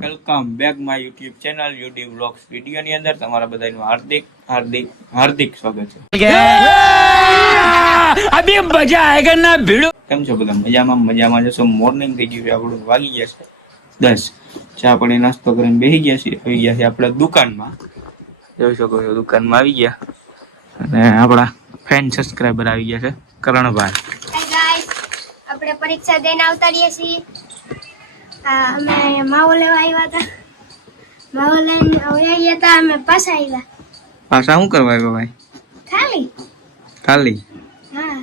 Welcome back my YouTube channel YouTube vlogs વિડીયોની અંદર તમારા બધાનું હાર્દિક હાર્દિક હાર્દિક સ્વાગત છે. અભી મજા આયેગા ના ભીડો? કેમ છો બધા? મજામાં મજામાં જશો મોર્નિંગ થઈ ગયું છે આપણું વાગી ગયા છે. દસ. ચા પાણી નાસ્તો કરીને બેસી ગયા છીએ. આવી ગયા છે આપણા દુકાનમાં. જોઈ શકો છો દુકાનમાં આવી ગયા. અને આપણા ફ્રેન્ડ સબસ્ક્રાઈબર આવી ગયા છે કરણભાઈ. આપણે પરીક્ષા દઈને આવતા રહીએ છીએ. અમે માવો લેવા આવ્યા હતા. માવો લઈને આવ્યા હતા અમે પાછા આવ્યા પાછા શું કરવા આવ્યો ભાઈ? ખાલી ખાલી હા.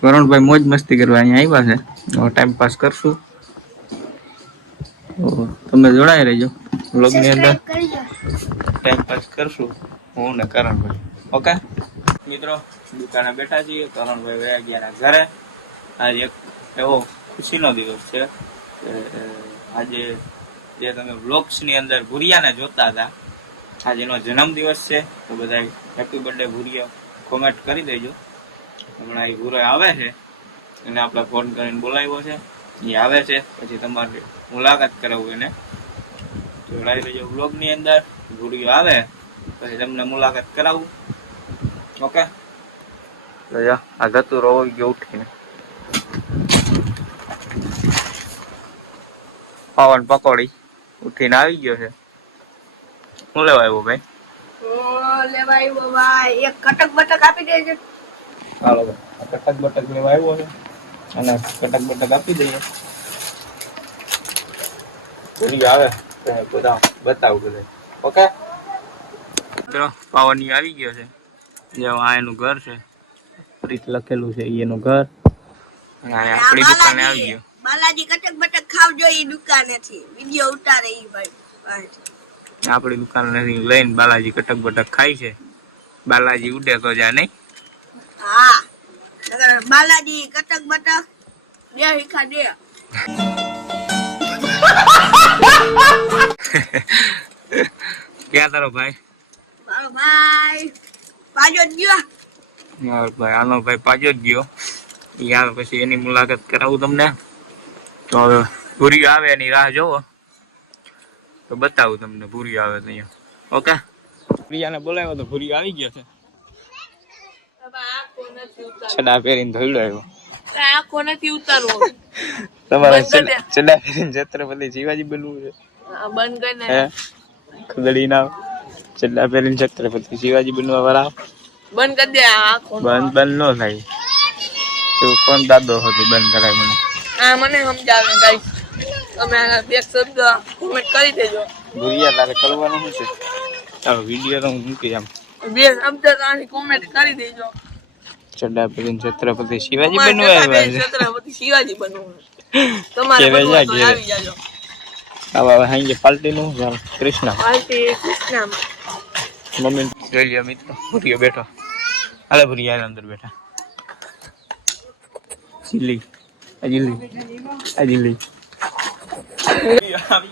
કરણભાઈ મોજ મસ્તી કરવા અહીંયા આવ્યા છે. હવે ટાઈમ પાસ કરશું. તમે જોડાઈ રહેજો. વ્લોગની અંદર. ટાઈમ પાસ કરશું. હું ને કરણભાઈ. ઓકે? મિત્રો દુકાને બેઠા છીએ. કરણભાઈ વયા ગયા ઘરે. આજે એક એવો ખુશીનો દિવસ છે. આજે જે તમે વ્લોગ્સની અંદર ભૂરિયાને જોતા હતા, આજે એનો જન્મદિવસ છે, તો બધા હેપી બર્થડે ભૂરિયા કોમેન્ટ કરી દેજો. હમણાં એ ભૂરો આવે છે, એને આપણે ફોન કરીને બોલાવ્યો છે. એ આવે છે, પછી તમારે મુલાકાત કરાવું એને. જોડાઈ દેજો વ્લોગની અંદર, ભૂરિયો આવે, પછી તમને મુલાકાત કરાવું. ઓકે આ ગતું રોઈ ગયો ઉઠીને. પવન પકોડી ઉઠીને આવી ગયો છે. શું લેવા આવ્યો ભાઈ? લેવા આવ્યો ભાઈ. એક કટક બટક આપી દેજો. ચાલો કટક બટક લેવા આવ્યો છે. અને કટક બટક આપી દઈએ. ભૂરી આવે બધા બતાવું બધે. ઓકે? મિત્રો પાવની આવી ગયો છે. જે આ એનું ઘર છે. રીત લખેલું છે એનું ઘર. અને આ આપણી દુકાને આવી ગયો. બાલાજી કટક બટક ખાવજો એ દુકાને થી વિડિયો ઉતારે ઈ ભાઈ ભાઈ. આપણી દુકાનેથી લઈને બાલાજી કટક બટક ખાય છે. બાલાજી ઉડે તો જા નહીં. હા. બાલાજી કટક બટક બે હિખા દે. ક્યાં તારો ભાઈ? મારો ભાઈ પાજો જ ગયો. મારો ભાઈ આનો ભાઈ પાજો જ ગયો. યાર પછી એની મુલાકાત કરાવું તમને. તો હવે ભૂરી આવે એની રાહ જોવો. તો બતાવું તમને ભૂરી આવે તો અહીંયા. ઓકે? પ્રિયાને બોલાવ્યો તો ભૂરી આવી ગયો છે. છડા પહેરીને ધોઈલો આવ્યો. આખો નથી ઉતારવો? તમારે બંધ કરી દે. છડા છડા પહેરીને છત્રપતિ શિવાજી બનવું છે. બંધ કરીને હે? ખુદડી ના છડા પહેરીને છત્રપતિ શિવાજી બનવા વાળા બંધ કરી દે આખો બંધ બંધ નો થાય. તું કોણ દાદો હતો બંધ કરાય મને? આ મને સમજાવે ગાઈસ તમે બે શબ્દ કોમેન્ટ કરી દેજો. ભૂરિયા તારે કરવાનું શું છે? ચાલો વીડિયો તો હું મૂકી આમ. બે શબ્દ તારી કોમેન્ટ કરી દેજો. ચડ્ડા છત્રપતિ શિવાજી બનવા આવ્યા છે. છત્રપતિ શિવાજી બનવું તમારે બનવું તો આવી જાજો. આવા હવે હાંજે પાર્ટી નું કૃષ્ણ. મમ્મી. જોઈ લ્યો મિત્રો ભૂરિયો બેઠો. હાલે ભૂરિયા અંદર બેઠા. ચીલી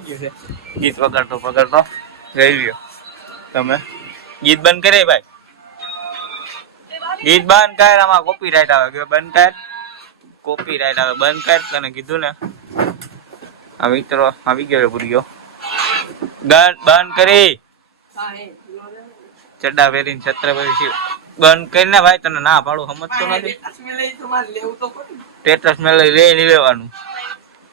ગયો છે ગીત વગાડતો વગાડતો. રહી લ્યો તમે? ગીત બંધ કરે ભાઈ. ગીત બંધ કર, આમાં કોપીરાઈટ આવે. કે બંધ કર. કોપીરાઈટ આવે. બંધ કર, તને કીધું ને. આ મિત્રો આવી ગયો છે ગયો બંધ બંધ કરી. ચડ્ડા પહેરીને છત્રપતિ શિવ. બંધ કરીને ભાઈ, તને ના પાડું, સમજતો નથી. સ્ટેટસ મેં લઈ લે નહીં લેવાનું.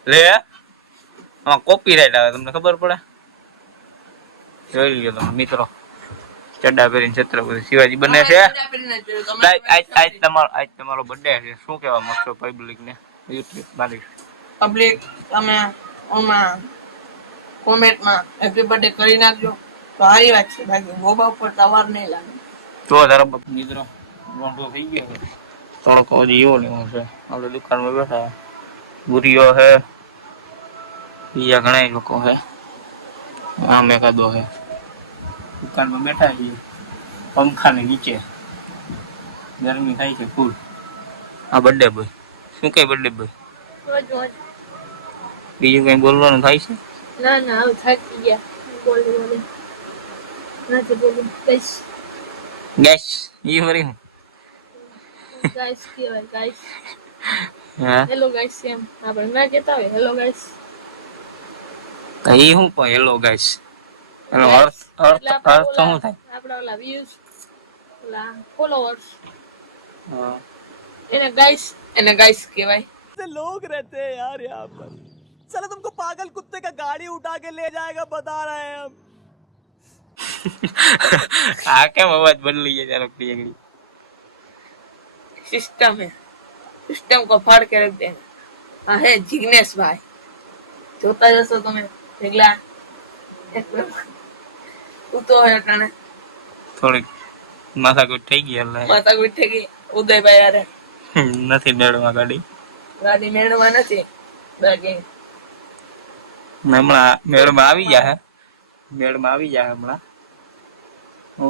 લે? આમાં કોપીરાઈટ આવે તમને ખબર પડે? જોઈ લ્યો તમે મિત્રો. ચડ્ડા પહેરીને છત્રપતિ શિવાજી બને છે. આજ આજ- તમારો આજ તમારો બર્થડે છે. શું કહેવા માંગશો પબ્લિક ને યુટ્યુબ માલિક. પબ્લિક તમે ઓમાં કોમેન્ટમાં હેપી બર્થડે કરી નાખજો. તો સારી વાત છે. બાકી ગોબા ઉપર તવાર નહીં લાગે. તો તારા મિત્રો મોટો થઈ ગયો. તડકો ને એવો છે. આપણે દુકાનમાં બેઠા ગુરીઓ છે. બીજા ઘણા લોકો છે. આમ એકાદો છે. દુકાનમાં બેઠા છીએ. પંખાની નીચે. ગરમી થાય છે ફૂલ આ બર્થડે બોય શું કહે બર્થડે બોય બીજું કઈ બોલવાનું થાય છે? ના ના હવે થાકી ગયા. બોલી બોલી નથી બોલું ગાઈસ ગેસ ઈ વરી હું ગાઈસ કહેવાય ગાઈસ હા હેલો ગાઈસ એમ આપણે ના કહેતા હોય હેલો ગાઈસ તો એ શું કહો હેલો ગાઈસ એનો અર્થ અર્થ એટલે આપણા અર્થ શું ઓલા- થાય આપણા ઓલા views, ઓલા followers, હા. એને guys એને guys કહેવાય लोग रहते हैं यार यहाँ पर चलो तुमको पागल कुत्ते का गाड़ी उठा के ले जाएगा बता रहे हैं हम આ કેમ અવાજ બદલી જાય તારો ક્લિયરલી सिस्टम है सिस्टम को फाड़ के रख देंगे हाँ है जिग्नेश भाई જોતા જશો તમે એકલા તું તો હે અટાણે થોડીક માથાકૂટ થઈ ગઈ એટલે માતા ગુઠે ગઈ ઉદયભાઈ યારે નથી મેળવા ગાડી ગાડી મેળવા નથી બાકી ને હમણાં મેળમાં આવી જાય મેળમાં આવી જાય હમણાં હો.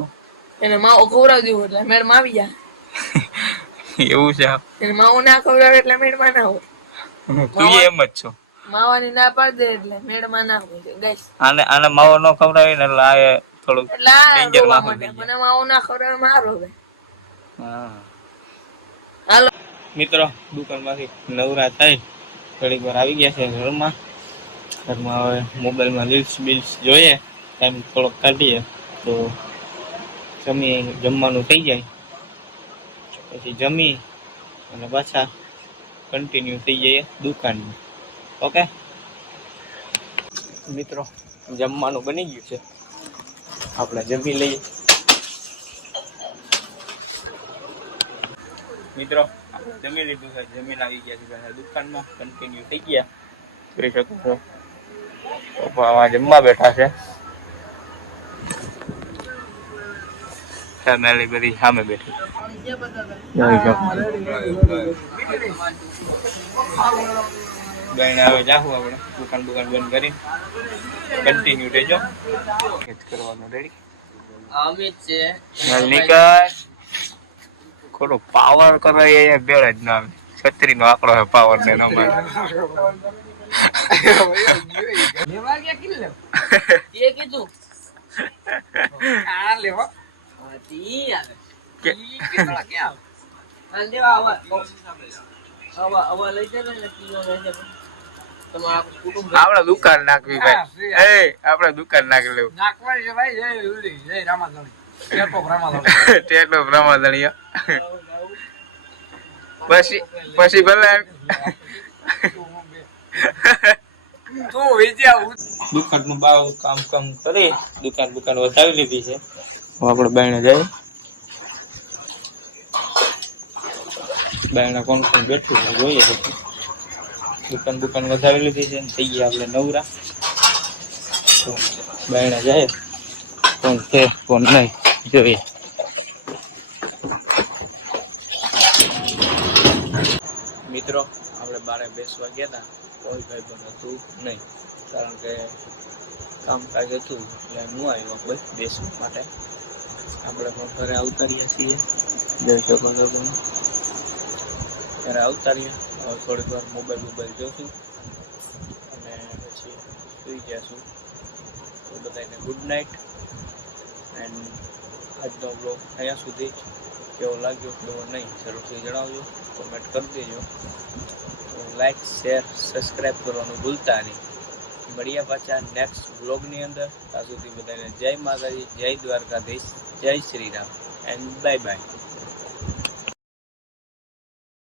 એને માવો ખવડાવી દીધું એટલે મેળમાં આવી જાય એવું છે એટલે માવો ના ખવડાવે એટલે મેળમાં ના હોય. તું એમ જ છો. માવાની ના પાડી દે એટલે મેળમાં ના હોય. ગાઈસ. આને આને માવો ન ખવડાવે ને એટલે આ થોડું રોવા માં હોય મને માવો ના ખવડાવે મારો હવે. હા. હાલો. મિત્રો દુકાનમાંથી નવરા થઈ થોડીક વાર આવી ગયા છે ઘરમાં. ઘરમાં હવે મોબાઈલમાં રીલ્સ બિલ્સ જોઈએ. ટાઈમ થોડોક કાઢીએ તો જમી જમવાનું થઈ જાય. પછી જમી અને પાછા કન્ટિન્યુ થઈ જઈએ દુકાનમાં. ઓકે મિત્રો, જમવાનું બની ગયું છે. આપણે જમી લઈએ. મિત્રો, જમી લીધું છે. જમીન આવી ગયા છે દુકાનમાં. કન્ટિન્યુ થઈ ગયા. કરી શકો છો. જમવા બેઠા છે. ફેમિલી બધી સામે બેઠી. બેન હવે જાહું આપણે દુકાન દુકાન બંધ કરી. કન્ટિન્યુ રહેજો. ખેંચ કરવાનું રેડી અમિત છે. નીકળ ખોટો પાવર કરે એ ભેળ જ ના આવે. છત્રી નો આંકડો છે પાવર ને માટે. લેવા ગયા કિલ્લે કીધું આ લેવા ઈ આવે કે- ઈ કેટલા ક્યાં આવે આ લેવા આવા આવા આવા લઈ જાય ને આપડે દુકાન નાખવી ભાઈ. એ આપડે દુકાન નાખી લેવું. નાખવાની છે ભાઈ જય ઉલી જય રામાધણી. કેટો રામાધણી. તેટલો પ્રમાદણીય પછી પછી ભલે તું વિદ્યા દુકાનનું બાવ કામ કામ કરી દુકાન દુકાન વધાવી લીધી છે. આપણે બાયણે જાય. બાયણે કોણ કોણ બેઠું જોઈએ પછી દુકાન દુકાન વધારી લીધી છે થઈ ગયા આપણે નવરા. તો બાયણે જાય. કોણ છે, કોણ નહીં, જોઈએ. મિત્રો, આપણે બારે બેસવા ગયા હતા કોઈ ભાઈ પણ હતું નહીં. કારણ કે કામકાજ હતું એટલે હું આવ્યો કોઈ બેસવા માટે. આપણે પણ ઘરે આવતાર્યા છીએ. જય તમે ઘરે આવતાર્યા હવે થોડીક વાર મોબાઈલ મોબાઈલ જોશું. અને પછી સુઈ જશું તો બધાને ગુડ નાઇટ એન્ડ આજનો બ્લોગ અહીંયા સુધી. જ કેવો લાગ્યો કેવો નહીં જરૂરથી જણાવજો. કોમેન્ટ કરી દેજો. લાઈક શેર સબસ્ક્રાઈબ કરવાનું ભૂલતા નહીં. મળ્યા પાછા નેક્સ્ટ બ્લોગની અંદર. ત્યાં સુધી બધાને જય માતાજી, જય દ્વારકાધીશ, જય Shri Ram. And bye bye